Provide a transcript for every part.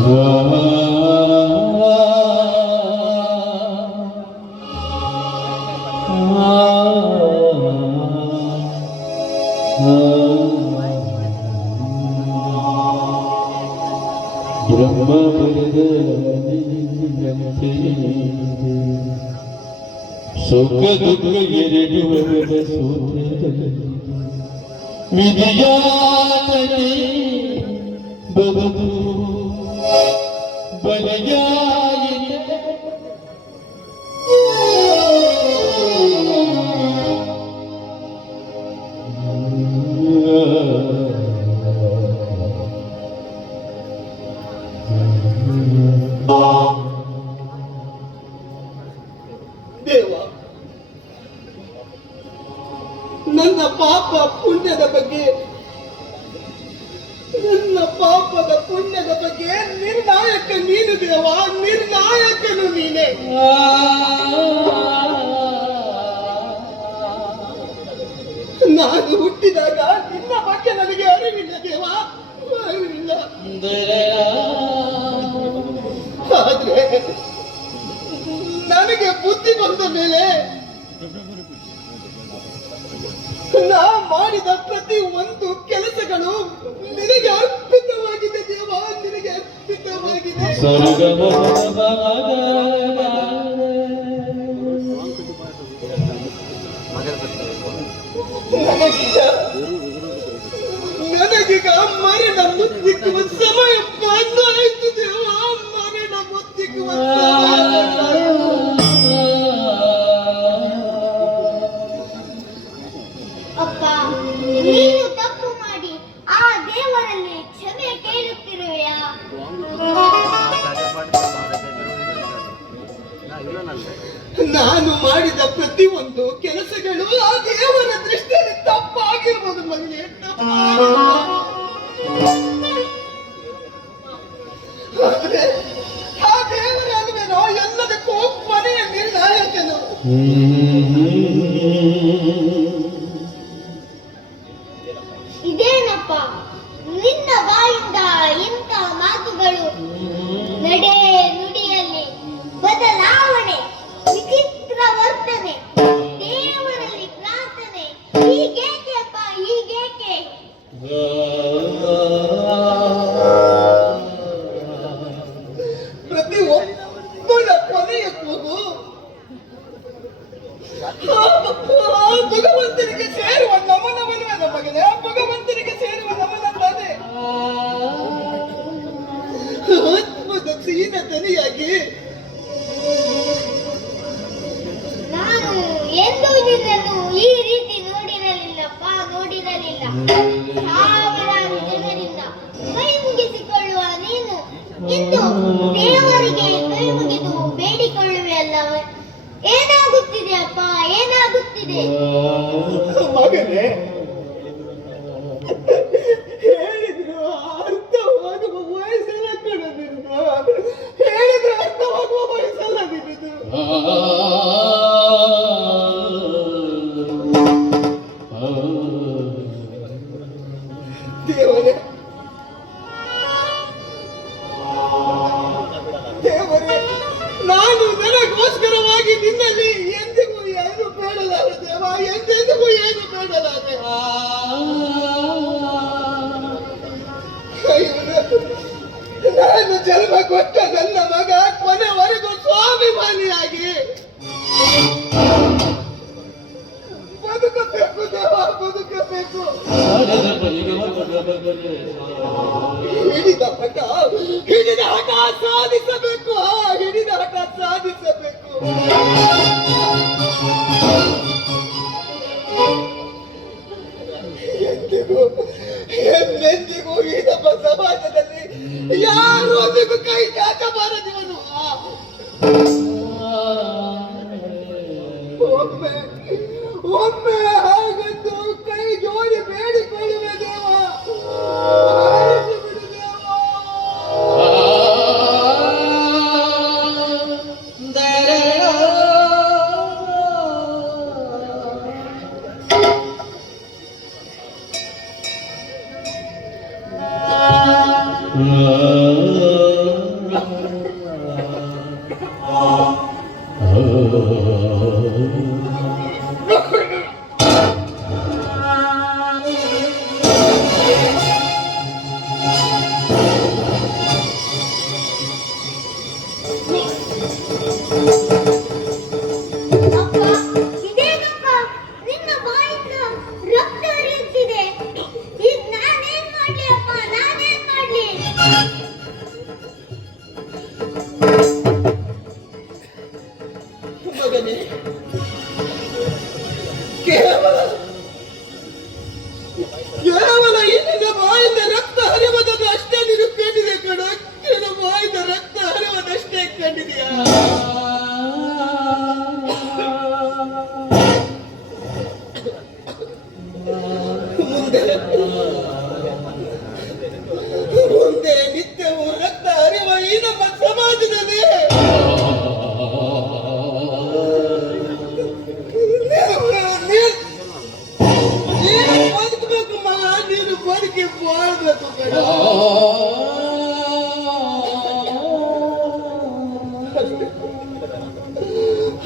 ಬ್ರಹ್ಮ ಸುಖ ದುಃಖ ಎರಡು ಸೂತ್ರದಲ್ಲಿ ವಿಧಿಯಾತನೆ ಬದುಕು ಬಲಿಯಾಯಿತೆ ದೇವ, ನನ್ನ ಪಾಪ ಪುಣ್ಯದ ಬಗ್ಗೆ ನಿರ್ಣಾಯಕ ನೀನು ದೇವ, ನಿರ್ಣಾಯಕನು ನೀನೆ. ನಾನು ಹುಟ್ಟಿದಾಗ ನಿನ್ನ ಬಗ್ಗೆ ನನಗೆ ಅರಿವಿಲ್ಲ ದೇವ, ಅರಿವಿಲ್ಲ. ಆದ್ರೆ ನನಗೆ ಬುದ್ಧಿ ಬಂದ ಮೇಲೆ ನಾ ಮಾಡಿದ ಪ್ರತಿ ಒಂದು ಕೆಲಸಗಳು ನಿನಗೆ ಅರ್ಪಿತವಾಗಿದೆ ದೇವ, ನಿನಗೆ ಅರ್ಪಿತವಾಗಿದೆ. ನನಗೀಗ ಮರಣ ಮುತ್ತಿಕ್ಕುವ ಸಮಯ ಬಂದಾಯಿತು ದೇವ, ಮರಣ ಮುತ್ತಿಕ್ಕುವ ಅಪ್ಪ, ನೀನು ತಪ್ಪು ಮಾಡಿ ಆ ದೇವರಲ್ಲಿ ಕ್ಷಮೆ ಕೇಳುತ್ತಿರುವೆಯಾ? ನಾನು ಮಾಡಿದ ಪ್ರತಿಯೊಂದು ಕೆಲಸಗಳು ಆ ದೇವರ ದೃಷ್ಟಿಯಲ್ಲಿ ತಪ್ಪಾಗಿರ್ಬೋದು ಮಗನೇ, ಆದ್ರೆ ಆ ದೇವರ ಅಲ್ವೇನೋ ಎಲ್ಲದಕ್ಕೂ ಕೊನೆಯ ನಿರ್ಣಾಯಕನು. ಇದೇನಪ್ಪ ನಿನ್ನ ಬಾಯಿಂದ ಇಂಥ ಮಾತುಗಳು? ನಡೆ ನುಡಿಯಲ್ಲಿ ಬದಲಾವಣೆ, ವಿಚಿತ್ರ ವರ್ತನೆ, ದೇವರಲ್ಲಿ ಪ್ರಾರ್ಥನೆ, ಹೀಗೇಕೆ ಅಪ್ಪ, ಹೀಗೇಕೆ? ಪ್ರತಿ ಒಬ್ಬಳ ಕೊನೆಯ ಕೂಗು ಭಗವಂತನಿಗೆ ಸೇರುವ ನಮನವನ್ನುವೆ ನಮಗನೇ, ಭಗವಂತನಿಗೆ ಸೇರುವ ನಮನ ತಾನೆ. ಆತ್ಮದ ಸೀನ ತನಿಯಾಗಿ ನಾನು ಎಂದೂ ನಿನ್ನನ್ನು ಈ ರೀತಿ ನೋಡಿರಲಿಲ್ಲಪ್ಪ, ನೋಡಿರಲಿಲ್ಲ. ಸಾವಿರಾರು ಜನರಿಂದ ಕೈ ಮುಗಿಸಿಕೊಳ್ಳುವ ನೀನು ಇಂದು ದೇವರಿಗೆ ಕೈ ಮುಗಿದು ಬೇಡಿಕೊಳ್ಳುವೆ ಅಲ್ಲವೇ? ಏನಾಗುತ್ತಿದೆ ಅಪ್ಪ, ಏನಾಗುತ್ತಿದೆ? ಮಗನೇ, ಹೇಳಿದ್ರು ಅರ್ಥವಾಗುವ ವಯಸ್ಸಲ್ಲ ಕಣದಿರುದು, ಹೇಳಿದ್ರೆ ಅರ್ಥವಾಗುವ ವಯಸ್ಸಲ್ಲ ನಿನ್ನದು. ದೇವರೇ, ದೇವರೇ, ನಾನು ನನಗೋಸ್ಕರವಾಗಿ ನಿನ್ನಲ್ಲಿ ಎಂದಿಗೂ ಏನು ಬೇಡಲಾರೆ ದೇವ, ಎಂದೆಂದಿಗೂ ಏನು ಬೇಡಲಾರೆ. ನಾನು ಜನ್ಮ ಕೊಟ್ಟ ನನ್ನ ಮಗ ಕೊನೆವರೆಗೂ ಸ್ವಾಭಿಮಾನಿಯಾಗಿ ಬದುಕಬೇಕು ದೇವ, ಬದುಕಬೇಕು. ಹಿಡಿದ ಹಠ ಸಾಧಿಸಬೇಕು, ಹಿಡಿದ ಹಠ ಸಾಧಿಸಬೇಕು. ಎಂದೆಂದಿಗೂ ಈ ನಮ್ಮ ಸಮಾಜದಲ್ಲಿ ಯಾರೊಂದಿಗೂ ಕೈ ಚಾಚಬಾರದಿವನು. ಒಮ್ಮೆ ಹಾಗಂದು ಕೈ ಜೋಡಿ ಬೇಡಿಕೊಳ್ಳುವೆ ದೇವ, ಬಿಡು ದೇವ. Oh ಕೇವಲ ಈ ನಿನ್ನ ಬಾಯಿಂದ ರಕ್ತ ಹರಿವದನ್ನು ಅಷ್ಟೇ ನೀನು ಕಂಡಿದೆ ಕಣ. ನಿನ್ನ ಬಾಯಿಂದ ರಕ್ತ ಹರಿವದಷ್ಟೇ ಕಂಡಿದೆಯಾ? ಮುಂದೆ ನಿತ್ಯವೂ ರಕ್ತ ಹರಿವ ಈ ನಮ್ಮ ಸಮಾಜದಲ್ಲಿ ನೀನು ಬದುಕಬೇಕು ಮಗ, ನೀನು ಬದುಕಿ ಬಾಳ್ಬೇಕು ಕಣ.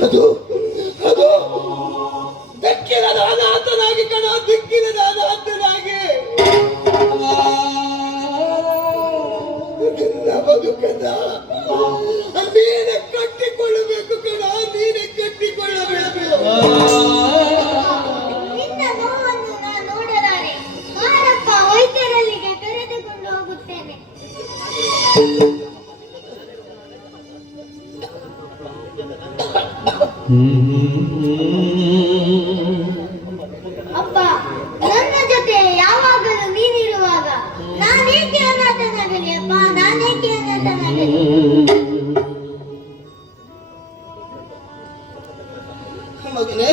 ಅದು ಅದು ದಿಕ್ಕಿನ ಅನಾಥನಾಗಿ ಕಣ, ದಿಕ್ಕಿನ ಅನಾಥನಾಗಿ ನಿನ್ನ ಬದುಕದ ನೀನೆ ಕಟ್ಟಿಕೊಳ್ಳಬೇಕು ಕಣ, ನೀನೆ ಕಟ್ಟಿಕೊಳ್ಳಬೇಕು. ನಿನ್ನ ನೋವನ್ನು ನಾನು ನೋಡಲಾರೆ. ಮಾರಪ್ಪ, ವೈದ್ಯರಲ್ಲಿಗೆ ಕರೆದುಕೊಂಡು ಹೋಗುತ್ತೇನೆ. ಅಪ್ಪ, ನನ್ನ ಜೊತೆ ಯಾವಾಗಲೂ ನೀನಿರುವಾಗ ನಾನೇಕೆ ಅನಾಥನಾಗಲಿ ಅಪ್ಪ, ನಾನೇಕೆ ಅನಾಥನಾಗಲಿ? ಮಗನೇ,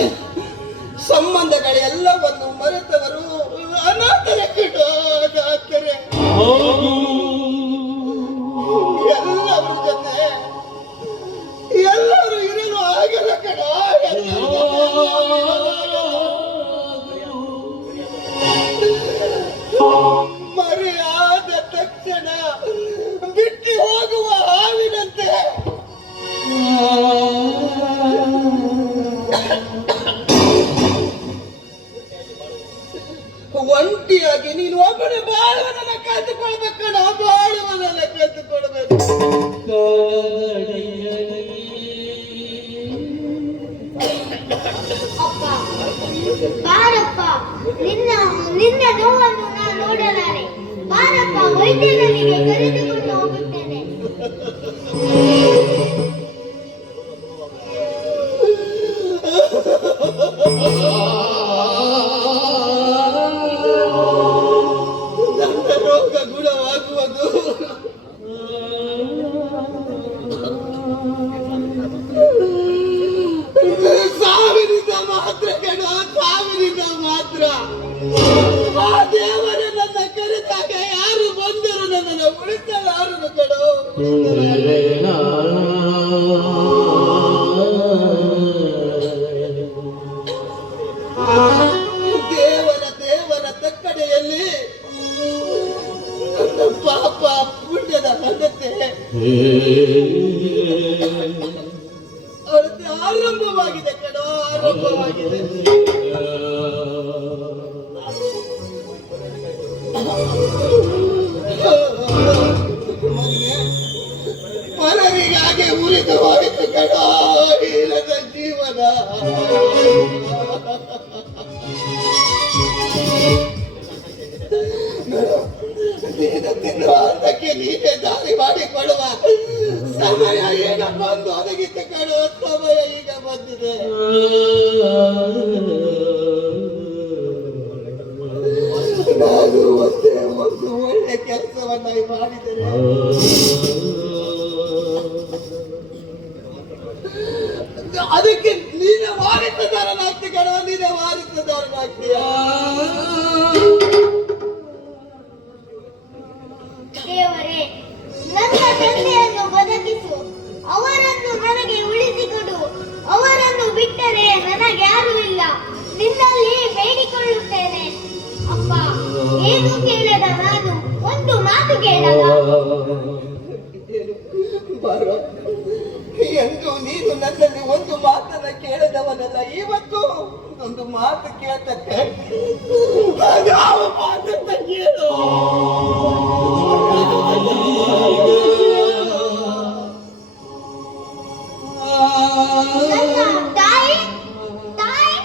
ಸಂಬಂಧಗಳೆಲ್ಲವನ್ನು ಮರೆತವರು ಅನಾಥರೇ ಕಣ, ಅನಾಥರೇ. ಎಲ್ಲರ ಜೊತೆ ಎಲ್ಲರೂ ಇರಲು ಆಗಲ್ಲ ಕಣ. ಮರೆಯಾದ ತಕ್ಷಣ ಬಿಟ್ಟು ಹೋಗುವ ಹಾವಿನಂತೆ ಒಂಟಿಯಾಗಿ ನೀನು ಒಬ್ಬನೇ ಬಾಳುವುದನ್ನ ಕಲಿತುಕೊಳ್ಬೇಕಣ್ಣ, ಬಾಳುವುದನ್ನ ಕಲಿತುಕೊಳ್ಬೇಕು. ಅಪ್ಪ, ಬಾರಪ್ಪ, ನಿನ್ನ ನೋವನ್ನು ನಾನು ನೋಡಲಾರೆ. ಬಾರಪ್ಪ, ವೈದ್ಯರಲ್ಲಿಗೆ ಕರೆದುಕೊಂಡು ಹೋಗುತ್ತೇನೆ. ನನ್ನ ರೋಗ ಗುಣವಾಗುವುದು ಸಾವಿನಿಂದ ಮಾತ್ರ ಕಣ, ಸಾವಿನಿಂದ ಮಾತ್ರ. ಆ ದೇವರೇ ನನ್ನ ಕರೆದಾಗ ಯಾರು ಬಂದರು ನನ್ನನ್ನು ಉಳಿಸಲಾರನು ಕಣ. ದೇವರ ತಕ್ಕಡೆಯಲ್ಲಿ ನನ್ನ ಪಾಪ ಪುಣ್ಯದ ಮಗತೆ ಅವಳದ್ದು ಆರಂಭವಾಗಿದೆ ಕಣೋ, ಆರಂಭವಾಗಿದೆ. ಮಗನೇ, ಪರರಿಗಾಗಿ ಉರಿದು ಹೋಯಿತು ಕಣೋ ಇಲ್ಲದ ಜೀವನ. ಅದಕ್ಕೆ ನೀನೇ ದಾರಿ ಮಾಡಿಕೊಡುವ ಸಮಯ ಈಗ ಬಂದು ಒದಗಿತು ಕಣೋ, ಸಮಯ ಈಗ ಬಂದಿದೆ. ನಾನು ಒಂದೇ ಒಂದು ಒಳ್ಳೆ ಕೆಲಸವನ್ನ ಮಾಡಿದ್ದೇನೆ. ಅದಕ್ಕೆ ನೀನೇ ವಾರಿಸದಾರನಾಗ್ತಿ ಕಣೋ, ನೀನೇ ವಾರಿಸದಾರನಾಗ್ತೀಯ. ದೇವರೇ, ನನ್ನ ತಂದೆಯನ್ನು ಬದುಕಿಸು, ಅವರನ್ನು ನನಗೆ ಉಳಿಸಿಕೊಡು. ಅವರನ್ನು ಬಿಟ್ಟರೆ ನನಗ್ಯಾರೂ ಇಲ್ಲ. ನಿನ್ನಲ್ಲಿ ಬೇಡಿಕೊಳ್ಳುತ್ತೇನೆ ಅಪ್ಪ. ಏನು ಕೇಳದ ನಾನು ಒಂದು ಮಾತು ಕೇಳದ. ಎಂದು ನೀನು ನನ್ನಲ್ಲಿ ಒಂದು ಮಾತನ್ನ ಕೇಳದವನಲ್ಲ, ಇವತ್ತು ಒಂದು ಮಾತು ಕೇಳ್ತಕ್ಕೆ. ಯಾವ ಮಾತನ್ನ ಕೇಳು? ನನ್ನ ತಾಯಿ ತಾಯಿ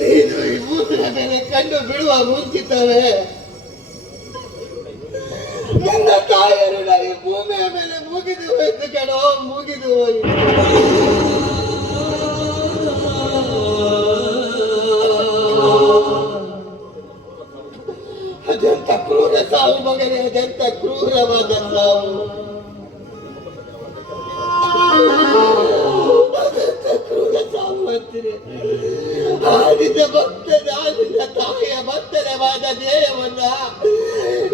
ನೀನು ಈ ಭೂಮಿಯ ಮೇಲೆ ಕಣ್ಣು ಬಿಡುವ ಮುಂಚಿತವೇ ನನ್ನ ತಾಯಿಯರು ಈ ಭೂಮಿಯ ಮೇಲೆ ಮುಗಿದು ಹೋಯ್ತು ಕಣೋ, ಮುಗಿದು ಹೋಯಿತು. ಕ್ರೂರವಾದ ಸಾವು. ಕ್ರೂರ ಸಾವು ಅಂತೀರಿ. ಆದಿತ ಭಕ್ತದ ತಾಯಿಯ ಭಕ್ತರವಾದ ಧ್ಯೇಯವನ್ನ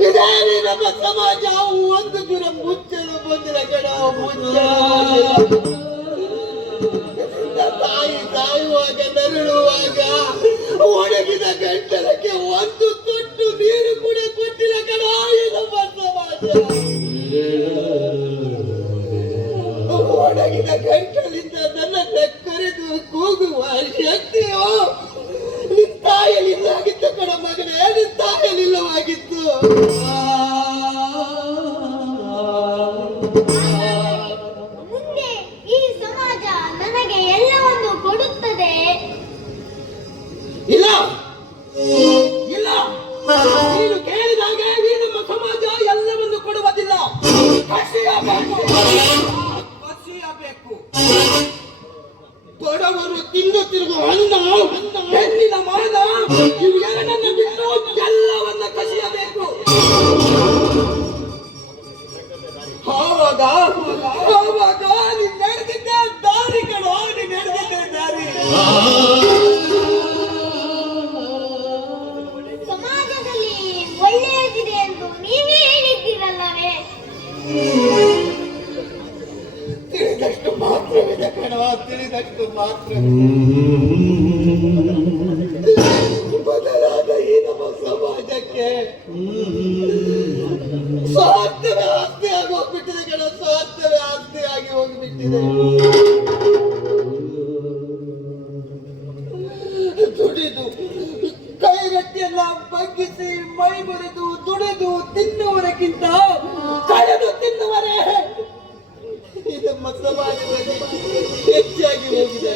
ಇದೇ ನಮ್ಮ ಸಮಾಜ ಒಂದು ದಿನ ಮುಚ್ಚಲು ಬಂದಿರ ಕಣ. ತಾಯಿ ಸಾಯುವಾಗ ನರಳುವಾಗ ಒಣಗಿದ ಗಂಟಲಕ್ಕೆ ಒಂದು ತೊಟ್ಟು ನೀರು ಕೂಡ ಕೊಟ್ಟಿಲ್ಲ ಕಣ ನಮ್ಮ ಸಮಾಜ. ಒಣಗಿದ ಗಂಟಲಿಂದ ನನ್ನನ್ನ ಕರೆದು ಕೂಗುವ ಶಕ್ತಿಯೋ ನಿನ್ ತಾಯಲಿಲ್ಲವಾಗಿತ್ತು ಕಣ ಮಗನೇ, ನಿನ್ ತಾಯಲಿಲ್ಲವಾಗಿತ್ತು. ಮುಂದೆ ಈ ಸಮಾಜ ನನಗೆ ಎಲ್ಲವನ್ನು ಕೊಡುತ್ತದೆ. ಇಲ್ಲ ಇಲ್ಲ, ನೀನು ಕೇಳಿದಾಗ ಈ ನಮ್ಮ ಸಮಾಜ ಎಲ್ಲವನ್ನು ಕೊಡುವುದಿಲ್ಲ. ಕಸಿಯಬೇಕು, ಕಸಿಯಬೇಕು. ಬಡವರು ತಿನ್ನುತ್ತಿರುವ ಅನ್ನ, ಹೆಣ್ಣಿನ ಮಾನ, ಇವೆರಡನ್ನು ಬಿಟ್ಟು ಎಲ್ಲವನ್ನ ಕಸಿಯಬೇಕು. ಆವಾಗ ಆವಾಗ ನೀನ್ ನಡೆದಿದ್ದ ದಾರಿ ಕಣೋ, ನೀನ್ ನಡೆದಿದ್ದ ದಾರಿ. ಸಮಾಜದಲ್ಲಿ ಒಳ್ಳೆಯದಿದೆ ಎಂದು ನೀವೇ ಹೇಳಿದ್ದೀರಲ್ಲವೇ? ತಿಳಿದಷ್ಟು ಮಾತ್ರವಿದೆ ಕಣೋ, ತಿಳಿದಷ್ಟು ಮಾತ್ರ. ಬದಲಾದ ಈ ನಮ್ಮ ಸಮಾಜಕ್ಕೆ ಸ್ವಾರ್ಥವೇ ಆಸ್ತಿ ಆಗಿ ಹೋಗ್ಬಿಟ್ಟಿದೆ ಕಣ, ಸ್ವಾರ್ಥವೇ ಆಸ್ತಿ ಆಗಿ ಹೋಗ್ಬಿಟ್ಟಿದೆ. ದುಡಿದು ಕೈಗಟ್ಟಿಯೆಲ್ಲ ಬಗ್ಗಿಸಿ ಮೈ ಬರೆದು ದುಡಿದು ತಿನ್ನುವರಕ್ಕಿಂತ ಕಳೆದು ತಿನ್ನುವರೇ ಈ ನಮ್ಮ ಸಮಾಜದಲ್ಲಿ ಹೆಚ್ಚಾಗಿ ಹೋಗಿದೆ.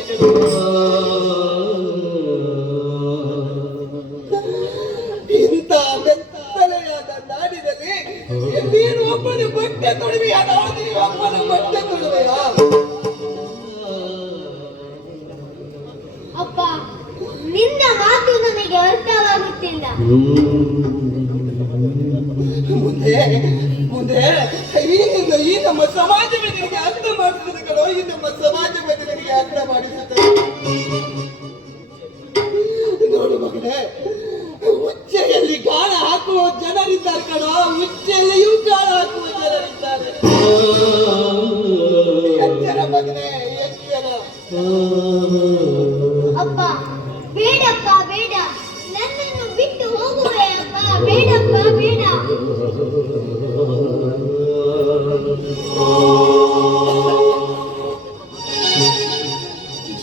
ಇಂಥ ಬೆತ್ತಲೆಯಾದ ನಾಡಿನಲ್ಲಿ ನೀನು ಒಬ್ಬನ ಬಟ್ಟೆ ತೊಡುವೆಯ, ನೀನು ಒಬ್ಬನ ಬಟ್ಟೆ ತೊಡುವೆಯ? ಅಪ್ಪ, ನಿನ್ನ ಮಾತು ನನಗೆ ಅರ್ಥವಾಗುತ್ತಿಲ್ಲ. ಮುಂದೆ ಮುಂದೆ ಈ ನಮ್ಮ ಸಮಾಜವೇ ನಿನಗೆ ಅರ್ಥ ಮಾಡಿಸುತ್ತದೆ ಕಣೋ, ಈ ನಮ್ಮ ಸಮಾಜವೇ ನಿನಗೆ ಅರ್ಥ ಮಾಡಿಸುತ್ತದೆ. ನೋಡು ಮಗನೇ, ಉಚ್ಚೆಯಲ್ಲಿ ಗಾಳ ಹಾಕುವ ಜನರಿದ್ದಾರೆ ಕಣೋ, ಉಚ್ಚೆಯಲ್ಲಿಯೂ ಗಾಳ ಹಾಕುವ ಜನರಿದ್ದಾರೆ. ಎಚ್ಚರ ಮಗನೇ, ಎಚ್ಚರ. ಅಪ್ಪ, ಬೇಡಪ್ಪ ಬೇಡ, ನನ್ನನ್ನು ಬಿಟ್ಟು ಹೋಗುವೆ ಅಪ್ಪ, ಬೇಡಪ್ಪ ಬೇಡ.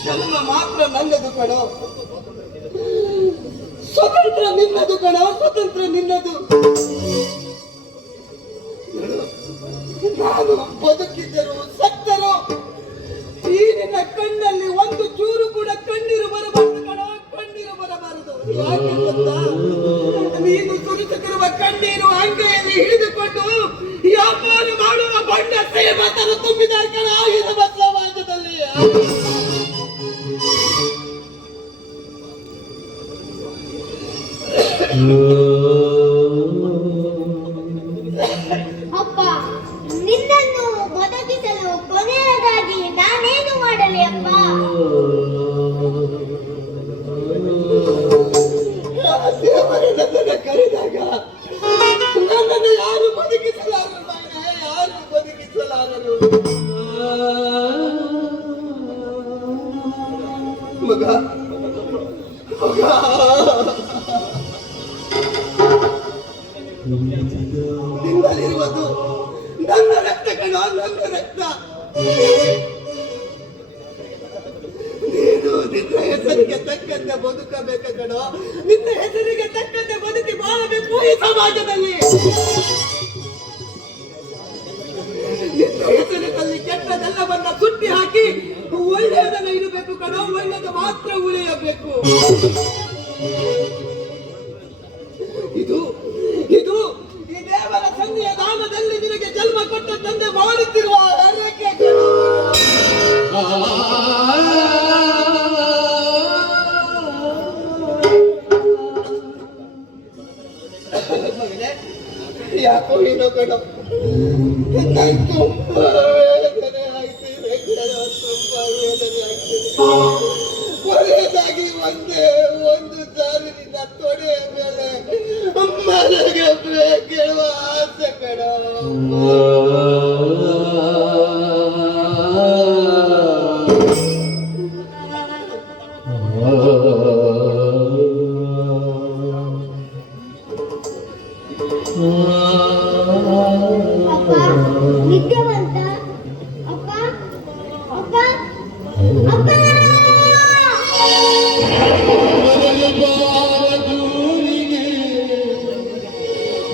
ಜನ್ಮ ಮಾತ್ರ ನನ್ನದು ಕಣೋ, ಸ್ವತಂತ್ರ ನಿನ್ನದು ಕಣೋ, ಸ್ವತಂತ್ರ ನಿನ್ನದು. ನಾನು ಬದುಕಿದ್ದರು ಸತ್ತರು ಈ ನಿನ್ನ ಕಣ್ಣಲ್ಲಿ ಒಂದು ಚೂರು ಕೂಡ ಕಣ್ಣೀರು ಬರಬಾರದು ಕಣೋ, ಕಣ್ಣೀರು ಬರಬಾರದು. ಯಾಕೆ ಗೊತ್ತಾ? ನೀನು ಸುರಿಸುತ್ತಿರುವ ಕಣ್ಣೀರು ಅಂಗೈಯಲ್ಲಿ ಹಿಡಿದುಕೊಂಡು ವ್ಯಾಪಾರ ಮಾಡುವ ಬಣ್ಣ ಶ್ರೀಮಂತರು ತುಂಬಿದ್ದಾರೆ ಕಣ ಈ ನಮ್ಮ ಸಮಾಜದಲ್ಲಿ. ಅಪ್ಪ, ನಿನ್ನನ್ನು ಬದುಕಿಸಲು ಕೊನೆಯದಾಗಿ ನಾನೇನು ಮಾಡಲಿ ಅಪ್ಪ? ದೇವರು ನನ್ನನ್ನು ಕರೆದಾಗ ನನ್ನನ್ನು ಯಾರು ಬದುಕಿಸಲಾರರು ಮಗನೇ, ಯಾರು ಬದುಕಿಸಲಾರರು. ಮಗ ಮಗ, ನಿನ್ನಲ್ಲಿರುವುದು ನನ್ನ ರಕ್ತ ಕಣ, ನನ್ನ ರಕ್ತ. ನೀನು ನಿನ್ನ ಹೆಸರಿಗೆ ತಕ್ಕಂತೆ ಬದುಕಬೇಕ ಕಣೋ, ನಿನ್ನ ಹೆಸರಿಗೆ ತಕ್ಕಂತೆ ಬದುಕಿ ಬಾಳಬೇಕು ಈ ಸಮಾಜದಲ್ಲಿ. ನಿನ್ನ ಹೆಸರಿನಲ್ಲಿ ಕೆಟ್ಟದೆಲ್ಲವನ್ನ ಸುಟ್ಟಿ ಹಾಕಿ ಒಳ್ಳೆಯದನ್ನ ಇಡಬೇಕು ಕಣೋ, ಒಳ್ಳೆಯದು ಮಾತ್ರ ಉಳಿಯಬೇಕು. ಇದು ಇದು ಈ ದೇವರ ಸನ್ನಿಯ ಧಾಮದಲ್ಲಿ ನಿನಗೆ ಜನ್ಮ ಕೊಟ್ಟ ತಂದೆ ಮಾಡುತ್ತಿರುವ ಹರಕೆ ಕಣೋ. ಮಗನೇ, ಯಾಕೋ ಏನೋ ಕಣ. ನಂಗೆ ತುಂಬಾ ವೇದನೆ ಆಗ್ತಿದೆ ಕಣ, ತುಂಬಾ ವೇದನೆ ಆಗ್ತಿದೆ. ಕೊನೆಯದಾಗಿ ಒಂದು ಸಾರಿ ನಿನ್ನ ತೊಡೆಯ ಮೇಲೆ ಮಲಗಬೇಕೆಳುವ ಆಸೆ ಕಣ. ಅಪ್ಪ ನಿದ್ದೆ ಬಂತ? ಅಪ್ಪ ಅಪ್ಪ ಅಪ್ಪ ದೂರಿಗೆ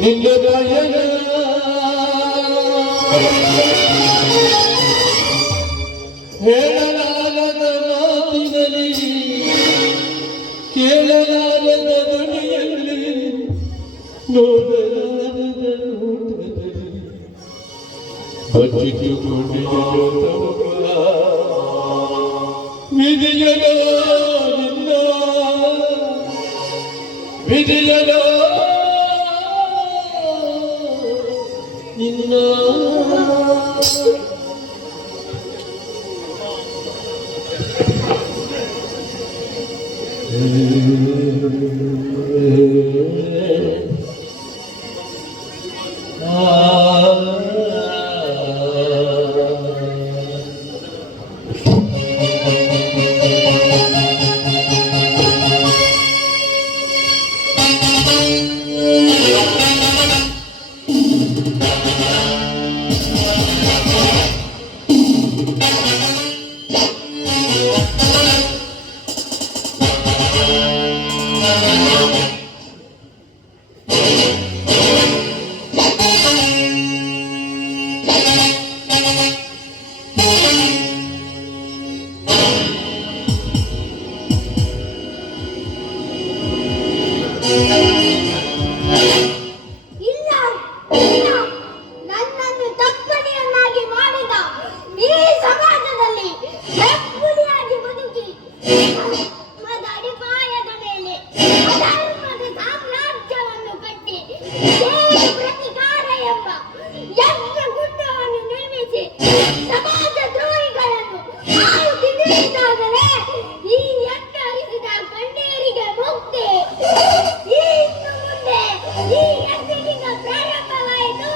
ನಿನ್ನ ಭಯನ ಹೇಳಲಾಗದ ಮಾತಿನಲ್ಲಿ ಕೇಳಲಾಗದ ಧ್ವನಿಯಲ್ಲಿ ನೋಡಲಾಗದ ನೋಟದಲ್ಲಿ ಬಚ್ಚಿಟ್ಟುಕೊಂಡಿದೆಯೋ ತವಕುಲ ವಿಧಿಯಲೋ ನಿನ್ನ ವಿಧಿಯಲೋ ನಿನ್ನ ಇಲ್ಲ ಇಲ್ಲ, ನನ್ನನ್ನು ತಕ್ಕಡಿಯನ್ನಾಗಿ ಮಾಡಿದ ಈ ಸಮಾಜದಲ್ಲಿ ಹೆಬ್ಬುಲಿಯಾಗಿ ಬದುಕಿ ಧರ್ಮದ ಅಡಿಪಾಯದ ಮೇಲೆ ಅಧರ್ಮದ ಸಾಮ್ರಾಜ್ಯವನ್ನು ಕಟ್ಟಿ ದೇವ ಪ್ರತಿಕಾರ ಎಂಬ ಯಜ್ಞಗುಂಡವನ್ನು ನಿರ್ಮಿಸಿ ಸಮಾಜ ದ್ರೋಹಿಗಳನ್ನು ಆಳುತ್ತಿದ್ದಾಗಲೇ ಈ ಯಜ್ಞ ಹರಿಸಿದ ಕಣ್ಣೀರಿಗೆ ಮುಕ್ತಿ. ಇನ್ನು ಮುಂದೆ ಈ ಯಜ್ಞದಿಂದ ಪ್ರಾರಂಭವಾಯಿತು